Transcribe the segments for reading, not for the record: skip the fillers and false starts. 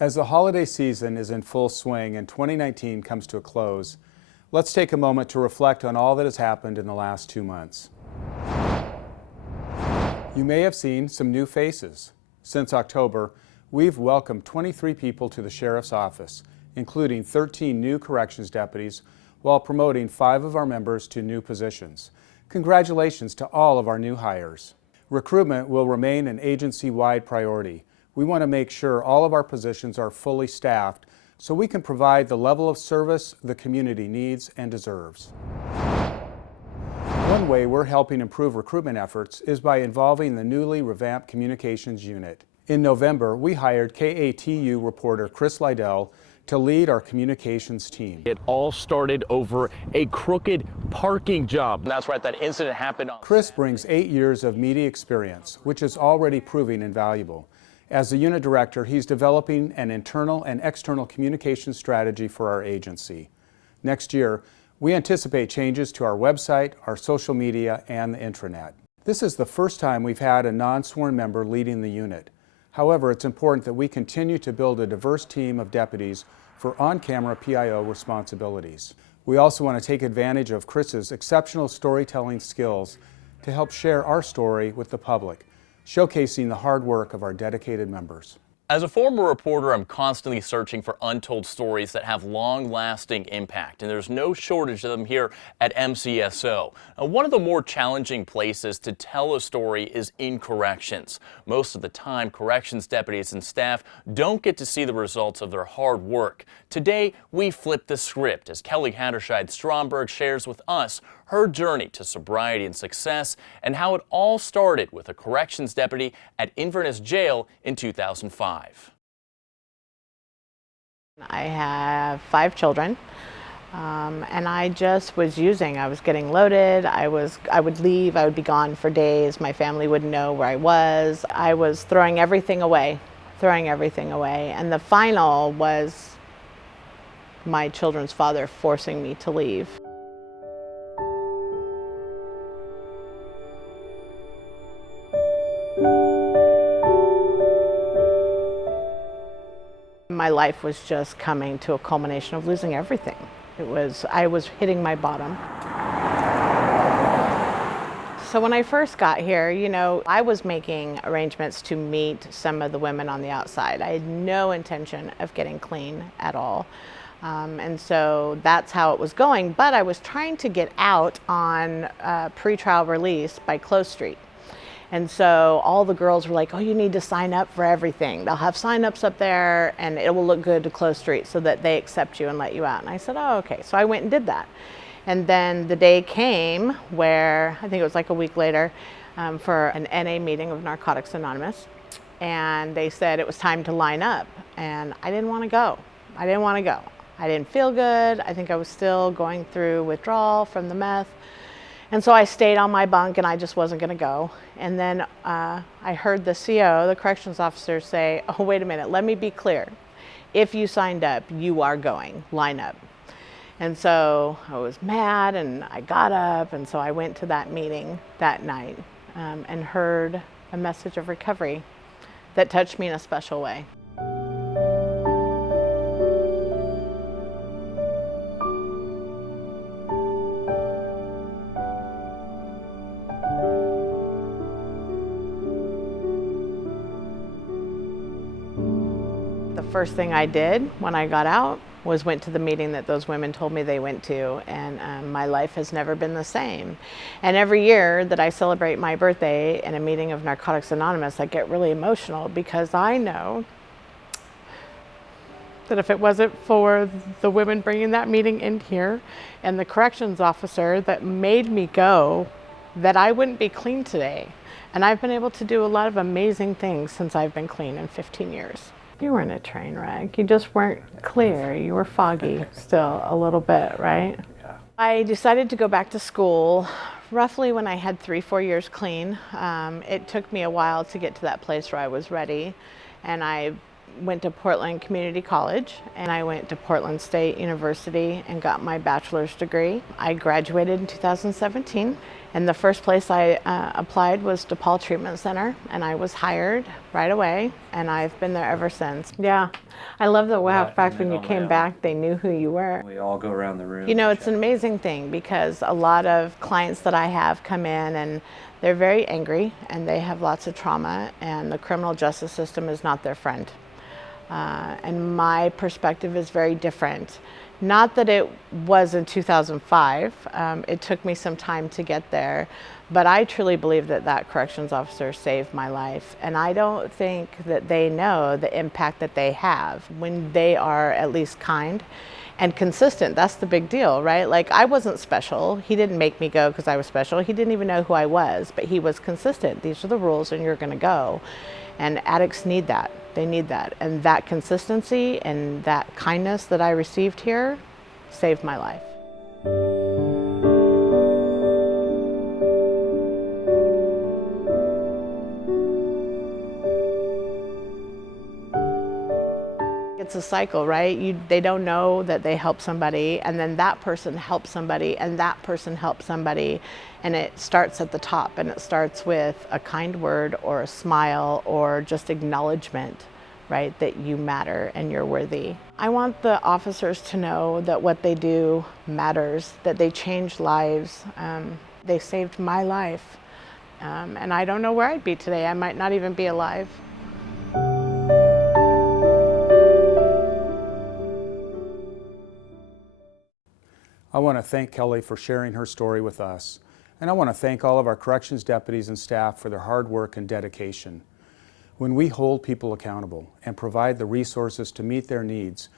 As the holiday season is in full swing and 2019 comes to a close, let's take a moment to reflect on all that has happened in the last 2 months. You may have seen some new faces. Since October, we've welcomed 23 people to the Sheriff's Office, including 13 new corrections deputies, while promoting 5 of our members to new positions. Congratulations to all of our new hires. Recruitment will remain an agency-wide priority. We want to make sure all of our positions are fully staffed so we can provide the level of service the community needs and deserves. One way we're helping improve recruitment efforts is by involving the newly revamped communications unit. In November, we hired KATU reporter Chris Liddell to lead our communications team. It all started over a crooked parking job. And that's right, that incident happened on Chris brings 8 years of media experience, which is already proving invaluable. As the unit director, he's developing an internal and external communication strategy for our agency. Next year, we anticipate changes to our website, our social media, and the intranet. This is the first time we've had a non-sworn member leading the unit. However, it's important that we continue to build a diverse team of deputies for on-camera PIO responsibilities. We also want to take advantage of Chris's exceptional storytelling skills to help share our story with the public, showcasing the hard work of our dedicated members. As a former reporter, I'm constantly searching for untold stories that have long-lasting impact, and there's no shortage of them here at MCSO. Now, one of the more challenging places to tell a story is in corrections. Most of the time, corrections deputies and staff don't get to see the results of their hard work. Today, we flip the script as Kelly Hatterscheid-Stromberg shares with us her journey to sobriety and success and how it all started with a corrections deputy at Inverness Jail in 2005. I have 5 children, and I just was I was getting loaded. I would leave, I would be gone for days. My family wouldn't know where I was. I was throwing everything away. And the final was my children's father forcing me to leave. My life was just coming to a culmination of losing everything. I was hitting my bottom. So when I first got here, I was making arrangements to meet some of the women on the outside. I had no intention of getting clean at all. And so that's how it was going. But I was trying to get out on pretrial release by Close Street. And so all the girls were like, oh, you need to sign up for everything. They'll have sign-ups up there and it will look good to Close Street so that they accept you and let you out. And I said, oh, okay. So I went and did that. And then the day came where, I think it was like a week later, for an NA meeting of Narcotics Anonymous. And they said it was time to line up. And I didn't want to go. I didn't feel good. I think I was still going through withdrawal from the meth. And so I stayed on my bunk and I just wasn't going to go. And then I heard the CO, the corrections officer, say, oh, wait a minute, let me be clear. If you signed up, you are going. Line up. And so I was mad and I got up, and so I went to that meeting that night and heard a message of recovery that touched me in a special way. The first thing I did when I got out was went to the meeting that those women told me they went to, and my life has never been the same. And every year that I celebrate my birthday in a meeting of Narcotics Anonymous, I get really emotional because I know that if it wasn't for the women bringing that meeting in here and the corrections officer that made me go, that I wouldn't be clean today. And I've been able to do a lot of amazing things since I've been clean in 15 years. You weren't a train wreck. You just weren't clear. You were foggy still a little bit, right? Yeah. I decided to go back to school roughly when I had 3-4 years clean. It took me a while to get to that place where I was ready. And I went to Portland Community College and I went to Portland State University and got my bachelor's degree. I graduated in 2017 And the first place I applied was DePaul Treatment Center, and I was hired right away, and I've been there ever since. Yeah, I love the fact when you came back, they knew who you were. We all go around the room. You know, it's an amazing thing because a lot of clients that I have come in and they're very angry and they have lots of trauma, and the criminal justice system is not their friend. And my perspective is very different. Not that it was in 2005, it took me some time to get there, but I truly believe that that corrections officer saved my life. And I don't think that they know the impact that they have when they are at least kind and consistent. That's the big deal, right? Like, I wasn't special. He didn't make me go because I was special. He didn't even know who I was, but he was consistent. These are the rules and you're gonna go. And addicts need that. They need that. And that consistency and that kindness that I received here saved my life. It's a cycle, right? They don't know that they help somebody, and then that person helps somebody, and that person helps somebody, and it starts at the top, and it starts with a kind word or a smile or just acknowledgement, right, that you matter and you're worthy. I want the officers to know that what they do matters, that they change lives. They saved my life, and I don't know where I'd be today. I might not even be alive. I want to thank Kelly for sharing her story with us, and I want to thank all of our corrections deputies and staff for their hard work and dedication. When we hold people accountable and provide the resources to meet their needs,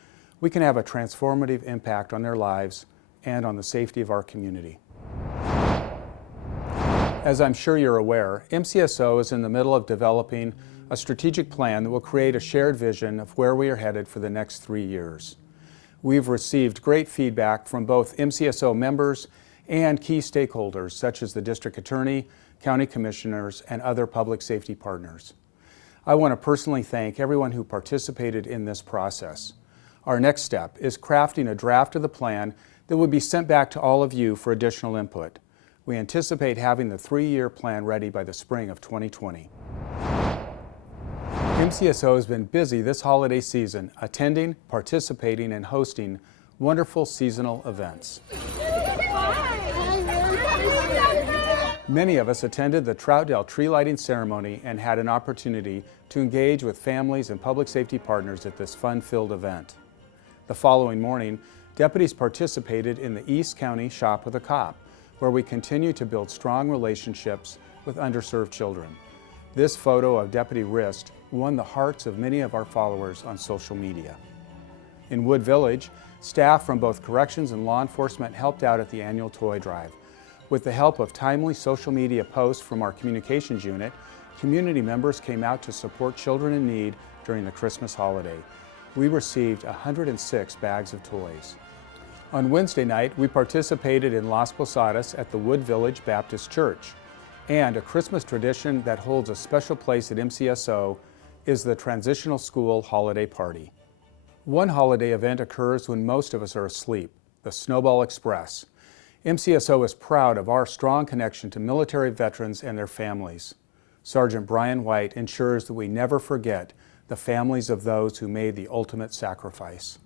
we can have a transformative impact on their lives and on the safety of our community. As I'm sure you're aware, MCSO is in the middle of developing a strategic plan that will create a shared vision of where we are headed for the next 3 years. We've received great feedback from both MCSO members and key stakeholders such as the district attorney, county commissioners, and other public safety partners. I want to personally thank everyone who participated in this process. Our next step is crafting a draft of the plan that will be sent back to all of you for additional input. We anticipate having the 3-year plan ready by the spring of 2020. MCSO has been busy this holiday season attending, participating, and hosting wonderful seasonal events. Many of us attended the Troutdale tree lighting ceremony and had an opportunity to engage with families and public safety partners at this fun-filled event. The following morning, deputies participated in the East County Shop with a Cop, where we continue to build strong relationships with underserved children. This photo of Deputy Reese won the hearts of many of our followers on social media. In Wood Village, staff from both corrections and law enforcement helped out at the annual toy drive. With the help of timely social media posts from our communications unit, community members came out to support children in need during the Christmas holiday. We received 106 bags of toys. On Wednesday night, we participated in Las Posadas at the Wood Village Baptist Church. And a Christmas tradition that holds a special place at MCSO is the Transitional School Holiday Party. One holiday event occurs when most of us are asleep, the Snowball Express. MCSO is proud of our strong connection to military veterans and their families. Sergeant Brian White ensures that we never forget the families of those who made the ultimate sacrifice.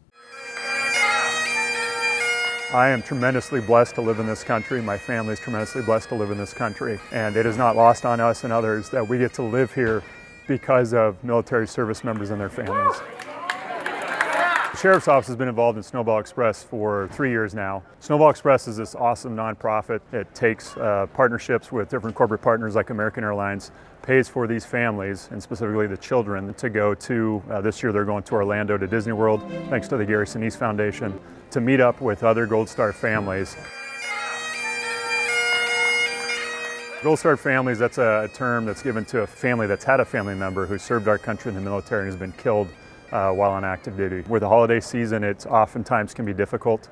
I am tremendously blessed to live in this country. My family is tremendously blessed to live in this country. And it is not lost on us and others that we get to live here because of military service members and their families. The Sheriff's Office has been involved in Snowball Express for 3 years now. Snowball Express is this awesome nonprofit. It takes partnerships with different corporate partners like American Airlines, pays for these families, and specifically the children, to go to, this year they're going to Orlando to Disney World, thanks to the Gary Sinise Foundation, to meet up with other Gold Star families. Gold Star families, that's a term that's given to a family that's had a family member who served our country in the military and has been killed while on active duty. With the holiday season, it oftentimes can be difficult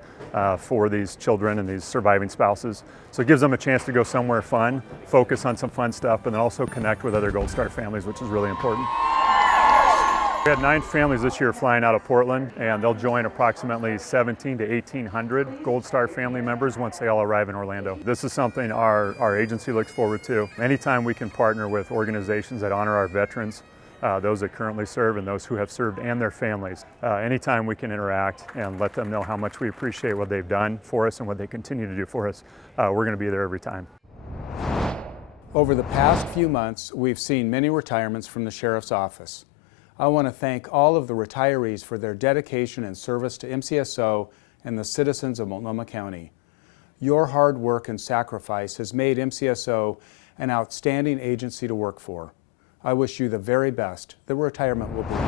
for these children and these surviving spouses. So it gives them a chance to go somewhere fun, focus on some fun stuff, but then also connect with other Gold Star families, which is really important. We had 9 families this year flying out of Portland, and they'll join approximately 17 to 1,800 Gold Star family members once they all arrive in Orlando. This is something our agency looks forward to. Anytime we can partner with organizations that honor our veterans, those that currently serve and those who have served and their families. Anytime we can interact and let them know how much we appreciate what they've done for us and what they continue to do for us, we're going to be there every time. Over the past few months, we've seen many retirements from the Sheriff's Office. I want to thank all of the retirees for their dedication and service to MCSO and the citizens of Multnomah County. Your hard work and sacrifice has made MCSO an outstanding agency to work for. I wish you the very best that retirement will bring.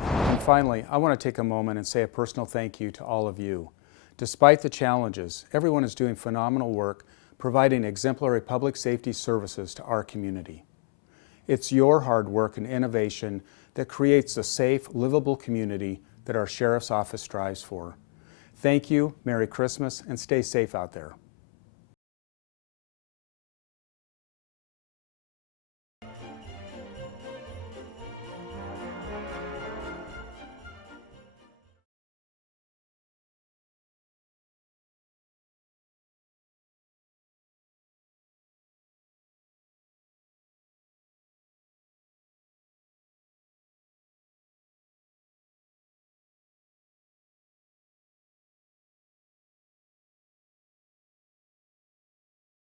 And finally, I want to take a moment and say a personal thank you to all of you. Despite the challenges, everyone is doing phenomenal work providing exemplary public safety services to our community. It's your hard work and innovation that creates the safe, livable community that our Sheriff's Office strives for. Thank you, Merry Christmas, and stay safe out there.